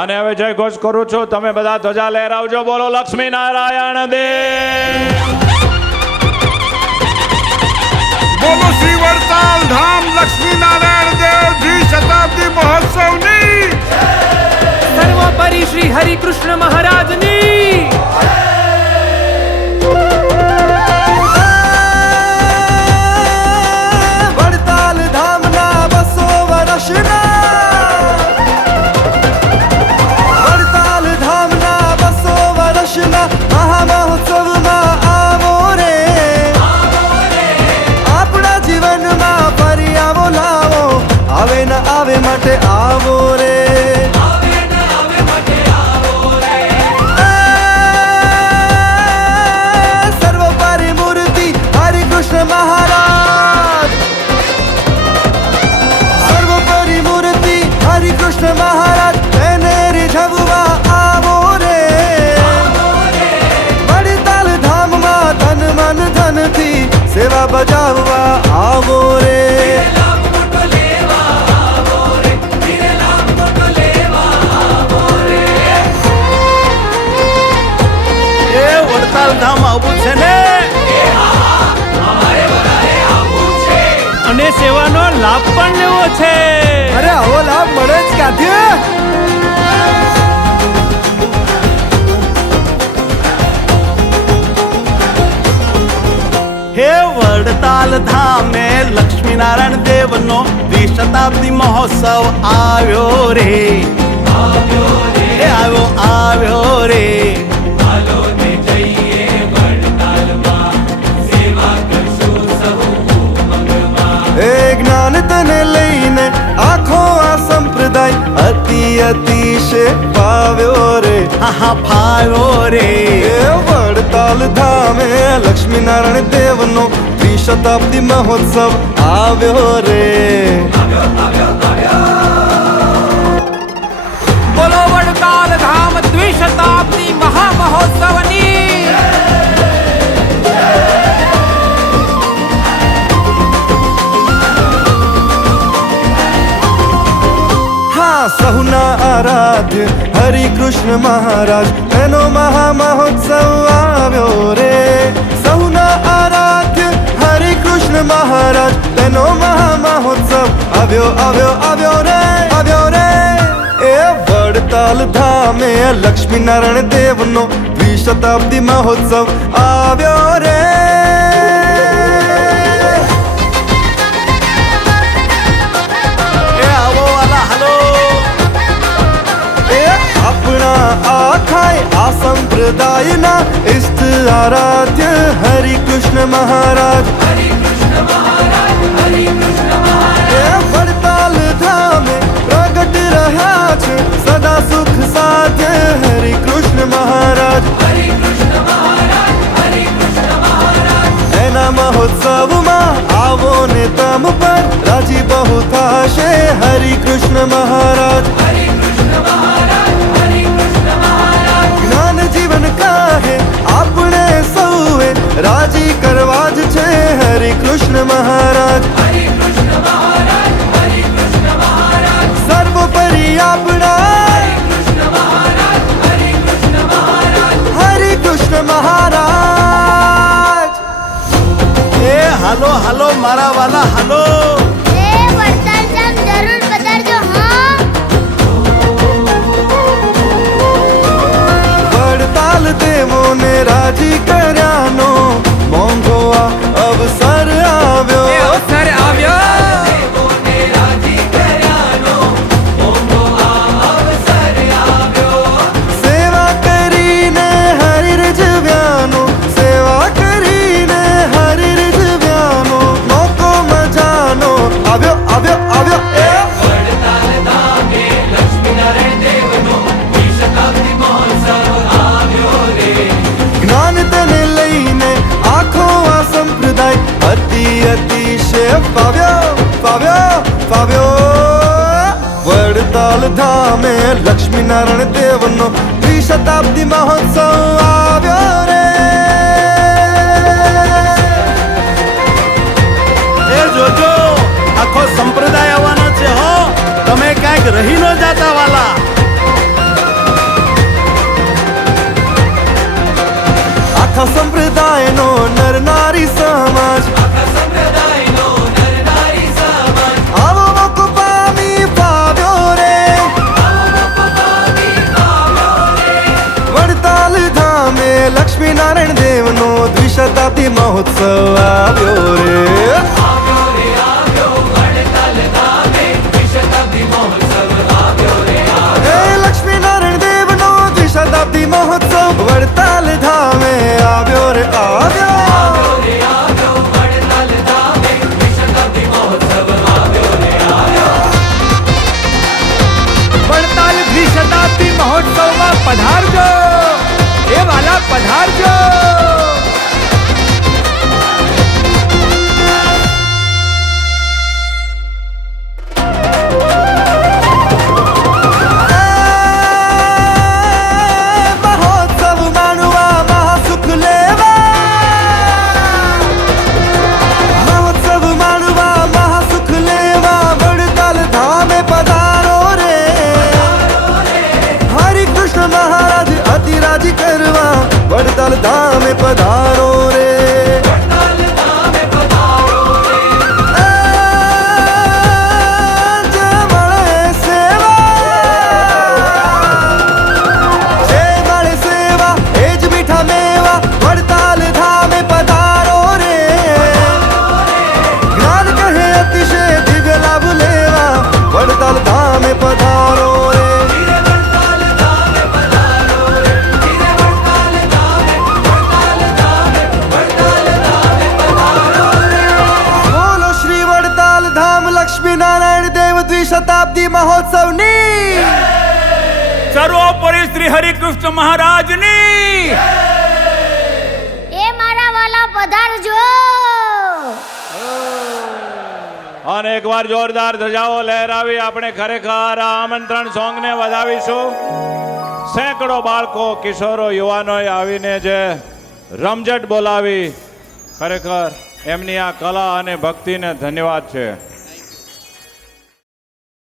અને હવે જય ઘોષ કરું છું, તમે બધા ધ્વજા લહેરાવજો. બોલો લક્ષ્મી નારાયણ દેવ. બોલો શ્રી વડતાલ ધામ લક્ષ્મી નારાયણ દેવજી શતાબ્દી મહોત્સવની સર્વોપરી શ્રી હરિકૃષ્ણ મહારાજની વડતાલ ધામના 200 વર્ષના વડતાલ ધામના 200 વર્ષના મહામહોત્સવમાં આવો રે. આપણા જીવનમાં ફરી આવો લાવો, આવે ન આવે માટે આવો રે. સર્વોપરી મૂર્તિ હરિકૃષ્ણ મહારાજ, સર્વોપરી મૂર્તિ હરિકૃષ્ણ મહારાજ એને રીઝવવા આવો રે. વડતાલ ધામમાં તન મન ધનથી સેવા બજાવવા આવો રે. એ વડતાલ ધામ આવું છે ને, અને સેવાનો લાભ પણ લેવો છે. અરે આવો લાભ મળે જ ક્યાંથી? હે વડતાલ ધામે લક્ષ્મી નારાયણ દેવનો દ્વિશતાબ્દી મહોત્સવ આવ્યો રે. આવ્યો રે. એ જ્ઞાન તને લઈને આખો આ સંપ્રદાય અતિશય પાવ્યો રે. હા ફાવ્યો રે. એ વડતાલ ધામે લક્ષ્મી નારાયણ દેવનો દ્વિશતાબ્દી મહોત્સવ આવ્યો રે. બોલો વડતાલ ધામ દ્વિશતાબ્દી મહામહોત્સવની હા, સહુના આરાધ્ય હરિકૃષ્ણ મહારાજ એનો મહામહોત્સવ આવ્યો રે. સહુના આરાધ્ય હરિકૃષ્ણ મહારાજ એનો મહામહોત્સવ આવ્યો રે. એ વડતાલ ધામે લક્ષ્મી નારાયણ દેવનો દ્વિશતાબ્દી મહોત્સવ આવ્યો રે. એ આવો વાલા હાલો. એ આપણા આખાય આ સંપ્રદાયના ઇષ્ટ આરાધ્ય હરિકૃષ્ણ મહારાજ. એ વડતાલ ધામે પ્રગટ રહ્યા છે સદા સુખ સાથે હરિકૃષ્ણ મહારાજ. એના મહોત્સવમાં આવો ને તમ પર રાજી બહુ થશે હરિકૃષ્ણ મહારાજ. જ્ઞાન જીવન કાહે આપણે સૌએ રાજી કરવા જ છે હરિકૃષ્ણ મહારાજ. સર્વોપરી આપણા હરિકૃષ્ણ મહારાજ. એ હાલો હાલો મારા વાલા હાલો. વડતાલ ધામ જરૂર પધારજો. વડતાલ દેવોને રાજી કર્યાનો મોંઘો આ અવસર આવ્યો. અવસર આવ્યો. સેવા કરીને હરિ રીઝવ્યાનો, સેવા કરીને હરિ રીઝવ્યાનો મોકો મજાનો આવ્યો. એ જ્ઞાન તને લઈને આખો આ સંપ્રદાય અતિશય પાવ્યો. વડતાલ ધામે લક્ષ્મી નારાયણ દેવનો દ્વિશતાબ્દી મહોત્સવ આવ્યો રે. એ જોજો આખો સંપ્રદાય આવવાનો છે હો. તમે ક્યાંક રહી ન જાતા વાલા. આખા સંપ્રદાયનો નર નારી સમાજ આવો મોકો પામી પાવ્યો રે વડતાલ ધામે લક્ષ્મી નારાયણ દેવનો દ્વિશતાબ્દી મહોત્સવ આવ્યો રે લક્ષ્મી નારાયણ દેવનો દ્વિશતાબ્દી મહોત્સવ વડતાલ ધામે આવ્યો રે આવ્યો વડતાલ દ્વિશતાબ્દી મહોત્સવમાં પધારજો એ વાલા પધારજો મહોત્સવ માણવા મહાસુખ લેવા મહોત્સવ માણવા મહાસુખ લેવા વડતાલ ધામે પધારો રે હરિ કૃષ્ણ મહારાજ અતિરાજી કરવા વડતાલ ધામે પધારો રે જે મળે સેવા એ જ મીઠા મેવા વડતાલ ધામે પધારો રે જ્ઞાન કહે અતિશય દિવ્ય લાભ લેવા વડતાલ ધામે પધારો રે બોલો શ્રી વડતાલ ધામ લક્ષ્મી નારાયણ દેવ દ્વિશતાબ્દી મહોત્સવની સર્વોપરી શ્રી હરિકૃષ્ણ મહારાજની એ મારા વાલા પધારજો અને એકવાર જોરદાર ધજાઓ લહેરાવી આપણે ખરેખર આ આમંત્રણ સોંગને વધાવીશું. સેંકડો બાળકો કિશોરો યુવાનોએ આવીને જે રમઝટ બોલાવી ખરેખર એમની આ કલા અને ભક્તિને ધન્યવાદ છે.